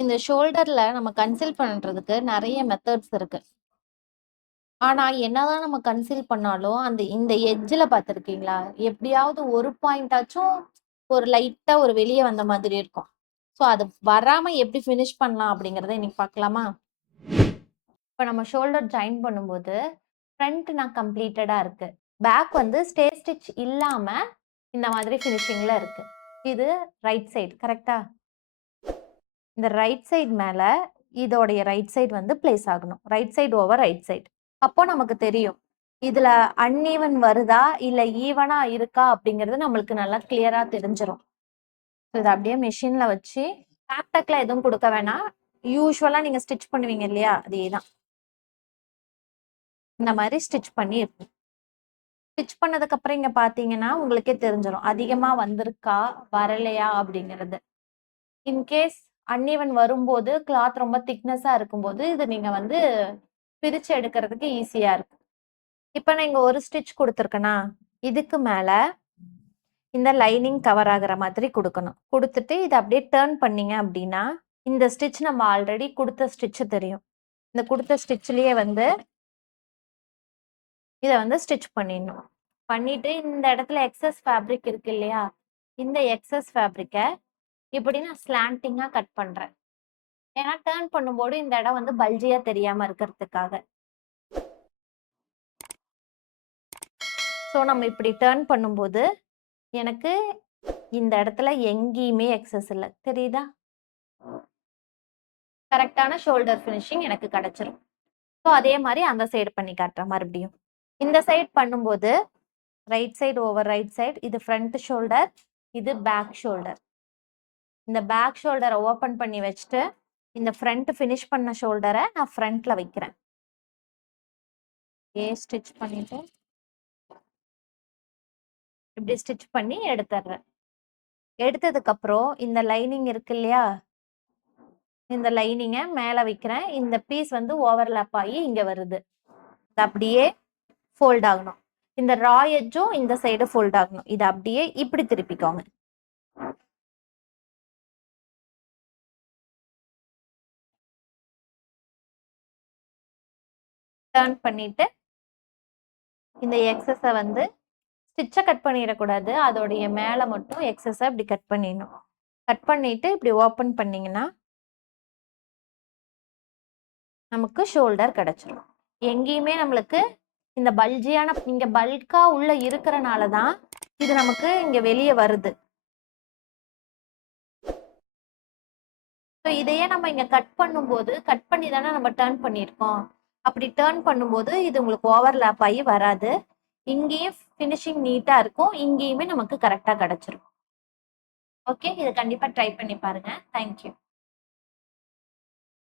இந்த ஷோல்டர்ல நம்ம கன்சீல் பண்றதுக்கு நெறைய மெத்தட்ஸ் இருக்கு. ஆனா, என்னதான் நம்ம கன்சீல் பண்ணாலும், இந்த எட்ஜ்ல பார்த்துருக்கீங்களா? எப்படியாவது ஒரு பாயிண்டாச்சும் ஒரு லைட்டா ஒரு வெளிய வந்த மாதிரி இருக்கும். ஸோ, அது வராம எப்படி ஃபினிஷ் பண்ணலாம் அப்படிங்கிறத இன்னைக்கு பார்க்கலாமா? இப்ப நம்ம ஷோல்டர் ஜாயின் பண்ணும்போது, ஃப்ரண்ட் நான் கம்ப்ளீட்டடா இருக்கு. பேக் வந்து ஸ்டே ஸ்டிச் இல்லாம இந்த மாதிரி ஃபினிஷிங்ல இருக்கு. இது ரைட் சைடு கரெக்ட்டா? இந்த ரைட் சைடு மேல இதோடைய ரைட் சைடு வந்து பிளேஸ் ஆகணும். Right side over right side. அப்போ நமக்கு தெரியும். இதுல அன்ஈவன் வருதா? இல்ல ஈவனா இருக்கா? அப்படிங்கிறது நம்மளுக்கு நல்லா கிளியரா தெரிஞ்சிரும். இத அப்படியே மெஷின்ல வச்சு பேக் டக்ல எதுவும் குடுக்க வேணாம். யூசுவலா நீங்க ஸ்டிச் பண்ணுவீங்க இல்லையா? அதேதான். இந்த மாரி ஸ்டிச் பண்ணி எடுக்கணும். ஸ்டிச் பண்ணதுக்கு அப்புறம் இங்க பார்த்தீங்கன்னா, உங்களுக்கே தெரிஞ்சிரும். அதிகமா வந்திருக்கா? வரலையா? அப்படிங்கிறது. இன்கேஸ் அன்ஈவன் வரும்போது, கிளாத் ரொம்ப திக்னஸா இருக்கும்போது, இது நீங்க வந்து பிரிச்சு எடுக்கிறதுக்கு ஈஸியா இருக்கும். இப்ப நான் இங்க ஒரு ஸ்டிச் குடுத்துருக்கனா, இதுக்கு மேல இந்த லைனிங் கவர் ஆகுற மாதிரி குடுக்கணும். குடுத்துட்டு இத அப்படியே டர்ன் பண்ணீங்க அப்படின்னா, இந்த ஸ்டிச் நம்ம ஆல்ரெடி குடுத்த ஸ்டிச் தெரியும். இந்த குடுத்த ஸ்டிச்லயே வந்து இத வந்து ஸ்டிச் பண்ணிடணும். பண்ணிட்டு இந்த இடத்துல எக்ஸஸ் ஃபேப்ரிக் இருக்கு இல்லையா? இந்த எக்ஸஸ் ஃபேப்ரிக்க இப்படி நான் ஸ்லாண்டிங்கா கட் பண்றேன். ஏன்னா டர்ன் பண்ணும்போது இந்த இடம் வந்து பல்ஜியா தெரியாம இருக்கிறதுக்காக. ஸோ நம்ம இப்படி டர்ன் பண்ணும்போது, எனக்கு இந்த இடத்துல எங்கேயுமே எக்ஸஸ் இல்ல. தெரியுதா? கரெக்ட்டான ஷோல்டர் ஃபினிஷிங் எனக்கு கிடைச்சிரும். ஸோ அதே மாரி அந்த சைடு பண்ணி காட்டுறேன் மறுபடியும். இந்த சைடு பண்ணும்போது, right side over right side இது ஃப்ரண்ட் ஷோல்டர், இது பேக் ஷோல்டர். இந்த பேக் ஷோல்டர ஓப்பன் பண்ணி வச்சுட்டு, இந்த ஃப்ரண்ட் ஃபினிஷ் பண்ண ஷோல்டர நான் ஃப்ரண்ட்ல வைக்கிறேன். ஸ்டிச் பண்ணிட்டு, இப்படி ஸ்டிச் பண்ணி எடுத்துடுறேன். எடுத்ததுக்கப்புறம் இந்த லைனிங் இருக்கு இல்லையா? இந்த லைனிங்க மேல வைக்கிறேன். இந்த பீஸ் வந்து ஓவர்லேப் ஆயி இங்க வருது. இது அப்படியே ஃபோல்ட் ஆகணும். இந்த ரா எட்ஜும் இந்த சைடு ஃபோல்ட் ஆகணும். இத அப்படியே இப்படி திருப்பிக்கோங்க. டர்ன் பண்ணிட்டு, இந்த எக்ஸஸ வந்து ஸ்டிச்ச கட் பண்ணிறக்கூடாது. அதோடைய மேல மட்டும் எக்ஸஸ இப்படி கட் பண்ணிடணும். கட் பண்ணிட்டு இப்படி ஓப்பன் பண்ணீங்கன்னா, நமக்கு ஷோல்டர் கிடைச்சிரும். எங்கேயுமே நம்மளுக்கு இந்த பல்ஜியான இங்க பல்கா உள்ள இருக்கறனால தான், இது நமக்கு இங்க வெளிய வருது. ஸோ இதையே நம்ம இங்க கட் பண்ணும்போது, கட் பண்ணி தானே நம்ம டர்ன் பண்ணியிருக்கோம். அப்படி டர்ன் பண்ணும்போது, இது உங்களுக்கு ஓவர்லேப் ஆயி வராது. இங்கேயும் ஃபினிஷிங் நீட்டா இருக்கும். இங்கேயுமே நமக்கு கரெக்ட்டா கிடைச்சிரும். ஓகே. இத கண்டிப்பா ட்ரை பண்ணி பாருங்க. Thank you.